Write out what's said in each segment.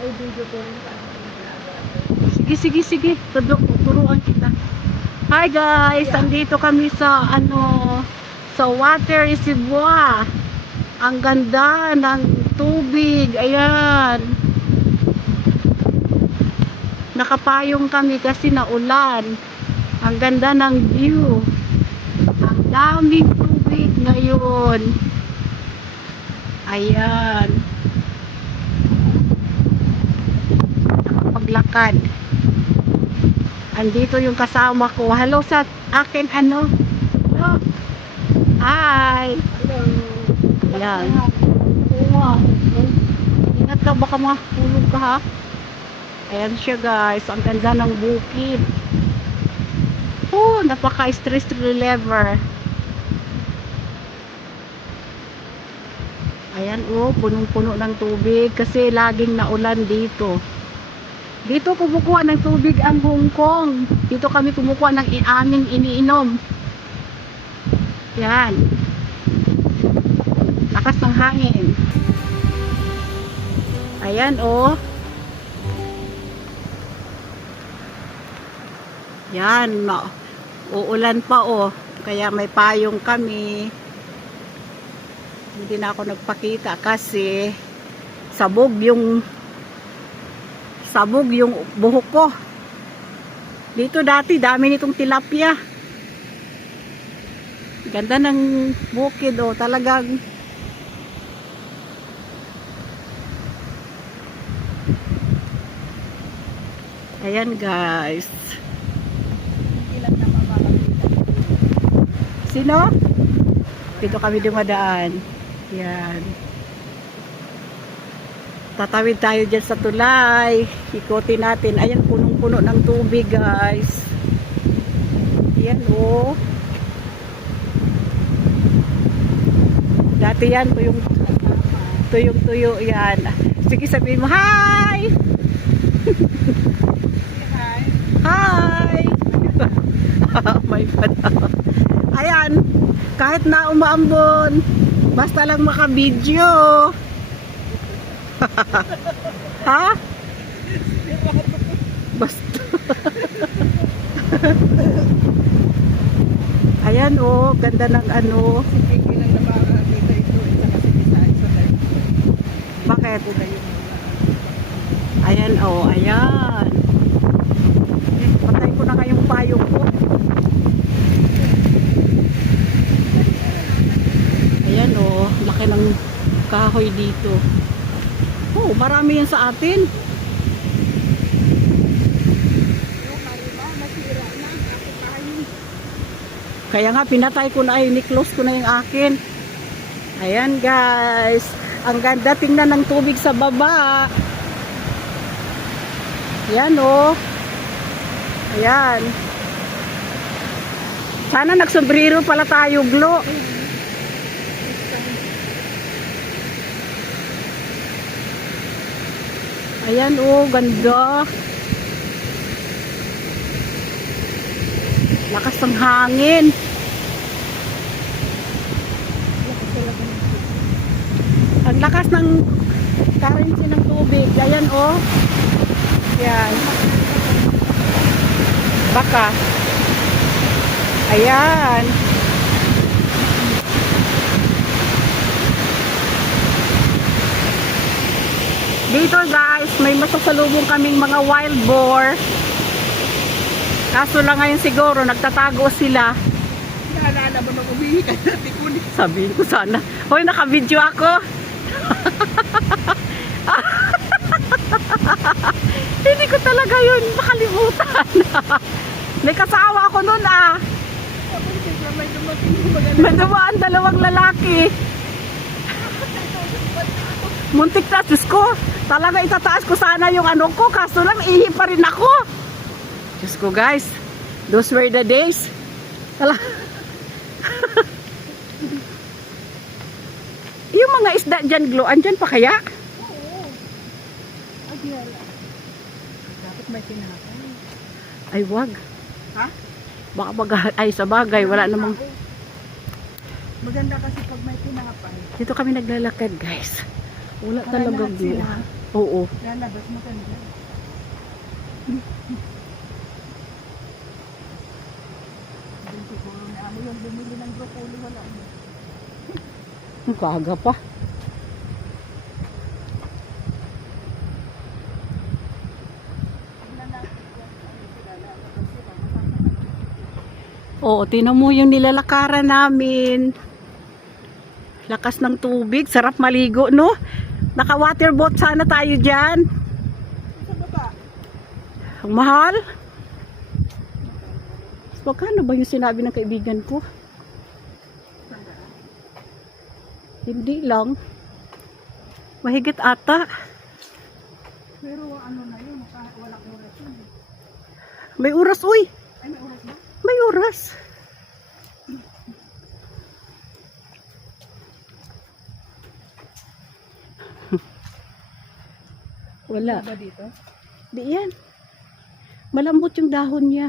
Ay, video ko rin. Sige, sige, sige. Turuan kita. Hi guys, andito kami sa sa water reservoir. Ang ganda ng tubig. Ayan. Nakapayong kami kasi naulan. Ang ganda ng view. Ang daming tubig ngayon. Ayan. Nakapaglakad. Andito yung kasama ko. Hello sa akin Hello. Hi. Hello. Ayan. Ingat ka, baka mahulog ka ha. Ayan siya guys. Ang ganda ng bukid. Oh, napaka-stress reliever. Ayan oh, punong-puno ng tubig kasi laging naulan dito. Dito kumukuha ng tubig ang Hong Kong. Dito kami kumukuha ng aming iniinom. Yan. Lakas ng hangin. Ayan oh. Yan. Uulan pa oh. Kaya may payong kami. Hindi na ako nagpakita kasi sabog yung buhok ko. Dito dati dami nitong tilapia. Ganda ng bukid oh, talagang ayan guys. Sino? Dito kami dumadaan. Yan. Tatawid tayo dyan sa tulay. Ikutin natin. Ayan, punong-puno ng tubig, guys. Yan, oh. Dati yan, tuyong-tuyo yan. Sige, sabihin mo, hi! Hi! Hi! May pala. Ayan, kahit na umaambon, basta lang makabidyo. Ha? Basta. Ayan oh, ganda ng ano. Bakit? Ayan oh, ayan. Patay ko na kayong payong ko. Ayan oh, laki ng kahoy dito. Oh, marami yan sa atin. Kaya nga pinatay ko na ay ni-close ko na yung akin. Ayan guys, ang ganda tingnan ng tubig sa baba. Ayan oh. Ayan. Sana nagsombrero pala tayo, Glo. Ayan oh, ganda. Lakas ng hangin. Ang lakas ng currency ng tubig. Ayan oh. Ayan. Baka. Ayan. Dito guys, may masasalubong kaming mga wild boar. Kaso lang ngayon siguro, nagtatago sila. Naalala mo na umihi ka na tikunin. Sabihin ko sana, hoy naka-video ako. Hindi ko talaga yun makalimutan. May kasawa ako nun ah. May dumaan dalawang lalaki. Muntik na, Diyos ko. Talaga itataas ko sana yung ano ko, kaso lang ihi pa rin ako. Diyos ko guys, those were the days. Yung mga isda dyan, Glo, andyan pa kaya? Oo. Dapat may tinapay. Ay, wag. Ha? Baka ay sa bagay, wala namang. Maganda kasi pag may tinapay. Dito kami naglalakad guys. Wala Para talaga lahat glow. sila. Oo. Lalabas mo talaga. Yung siguro na ano yung bumili ng broccoli, wala mo. Ang kaga pa. Oo, tinan mo yung nilalakaran namin. Lakas ng tubig, sarap maligo, no? Naka-waterboat sana tayo dyan. Sa baba. Ang mahal. Magkano ba yung sinabi ng kaibigan ko? Hindi lang. Mahigit ata. Pero ano na yun, walang oras yun. May oras, uy. Ay, may oras ba? May oras. Wala. Ba dito? Di yan. Malambot yung dahon niya.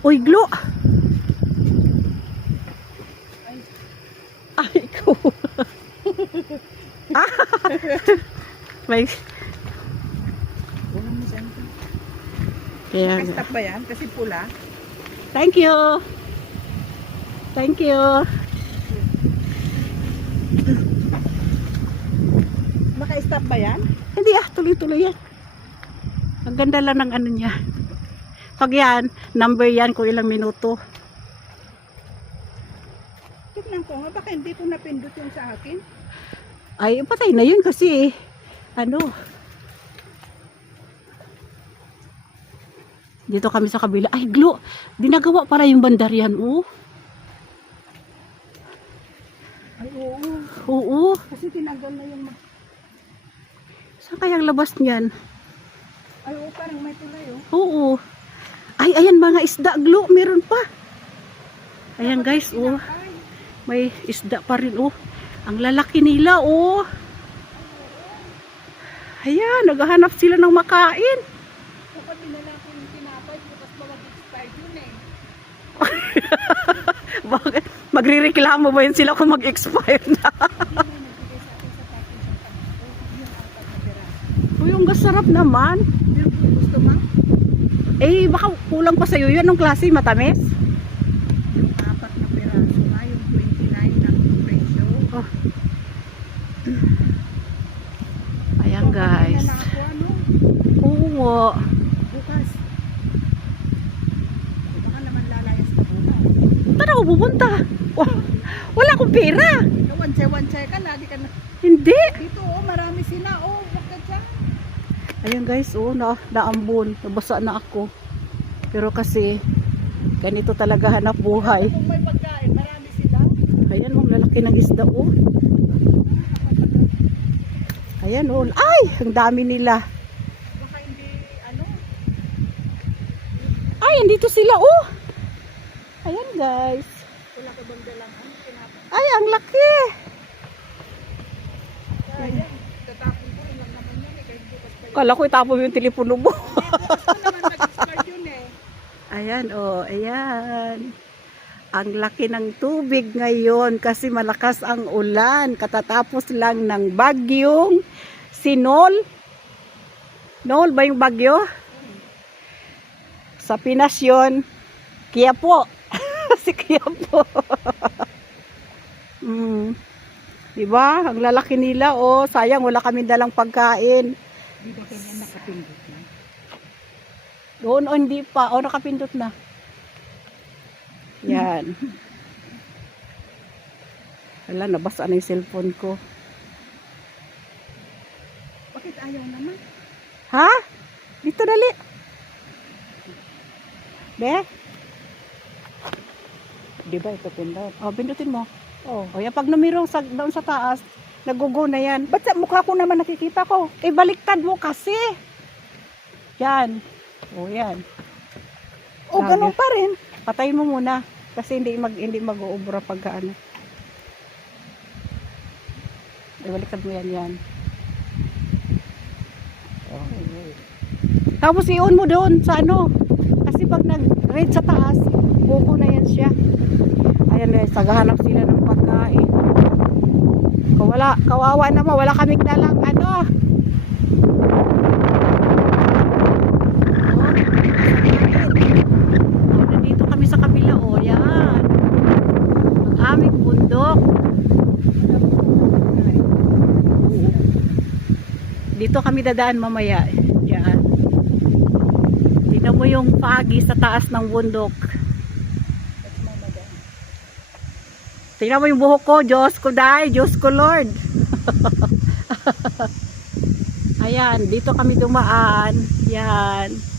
Uy, Glo! Ay, ko. Ah! May... Walang mo siya. Kaya, Stop ba yan? Kasi pula. thank you! Thank you! Naka-stop ba yan? Hindi tuloy-tuloy yan. Ang ganda lang ng ano niya. Pag yan, number yan kung ilang minuto. Tignan ko nga, baka hindi ko napindot yung sa akin. Ay, patay na yun kasi ano. Dito kami sa kabila. Ay, Glo, dinagawa para yung bandaryan, oh. Ay, oo. Oo. Kasi tinanggal na yung... Saan kayang labas niyan? Ay, oo, parang may tulay, oh. Oo. Ay, ayan mga isda, Glo, meron pa. Ayan guys, oh. Ay, May isda pa rin, oh. Ang lalaki nila, oh. Ayan, naghahanap sila ng makain. kapag dinala ko yung tinapay, bukas pa mag-expire yun eh. Bakit? Magrireklamo ba yun sila kung mag-expire na? Hindi may nagbigay sa akin sa package yung pagkakas. Yung apat na piraso. Uy, ang gasarap naman. Pero kung gusto mo, Eh, baka kulang pa sa'yo yun. Anong klase? Matamis? yung apat na piraso nga, yung 29 ng presyo. Oh. Ayan guys. Kapag ako, ano, Oo. bukas. Baka naman lalayas na bukas. Saan ako pupunta? Wala akong pera. Wansay-wansay ka, lagi ka na. Hindi. Dito, oh, marami sila. Oh, bakit dyan? Ayan guys, oh, naambon. Nabasa na ako. Pero kasi, ganito talaga hanap buhay. Kung may pagkain, marami sila. Ayan, oh, lalaki ng isda, oh. Ayan, oh. Ay, ang dami nila. Baka hindi, ano, Ay, andito sila, oh. Ayan guys. wala ka bang dalang, ano, tinapay. Ay, ang laki. Kaya, tatapon ko, ilang naman yan eh, kahit bukas pa yun. Kala ko itapon mo yung telepono mo. Bukas pa naman mag-start yun eh. Ayan, oh, ayan. Ang laki ng tubig ngayon kasi malakas ang ulan. Katatapos lang ng bagyong Sinol. Nol ba yung bagyo? Sa Pinas yun. Quiapo. Si Quiapo. Diba? Ang lalaki nila, oh. Sayang, wala kami dalang pagkain. Di ba kanya nakapindot na? Doon, oh, hindi pa. Oh, nakapindot na. Yan. Wala, nabasa na yung cellphone ko. Bakit ayaw naman? Ha? Dito dali. Be? Di ba ito pindot? Oh, pindutin mo. Oh. O, yan, pag numero sa, doon sa taas, nagugo na yan. Ba't sa mukha ko naman nakikita ko? Eh, baliktad mo kasi. Yan. O, yan. O, ganun pa rin. Patayin mo muna. Kasi hindi mag-uubra pagka ano. Eh, baliktad mo yan, yan. Tapos i-on mo doon sa ano. Kasi pag Red sa taas. Buko na yan siya. Ayan guys, naghahanap sila ng pagkain. Kung wala, kawawa naman, wala kaming dalang ano. Oh, nandito kami sa kabila, oh, yan. Ang aming bundok. Dito kami dadaan mamaya. Yan. Tingnan mo yung foggy sa taas ng bundok. Tingnan mo yung buhok ko. Diyos ko dahil. Diyos ko Lord. Ayan. Dito kami dumaan. Yan.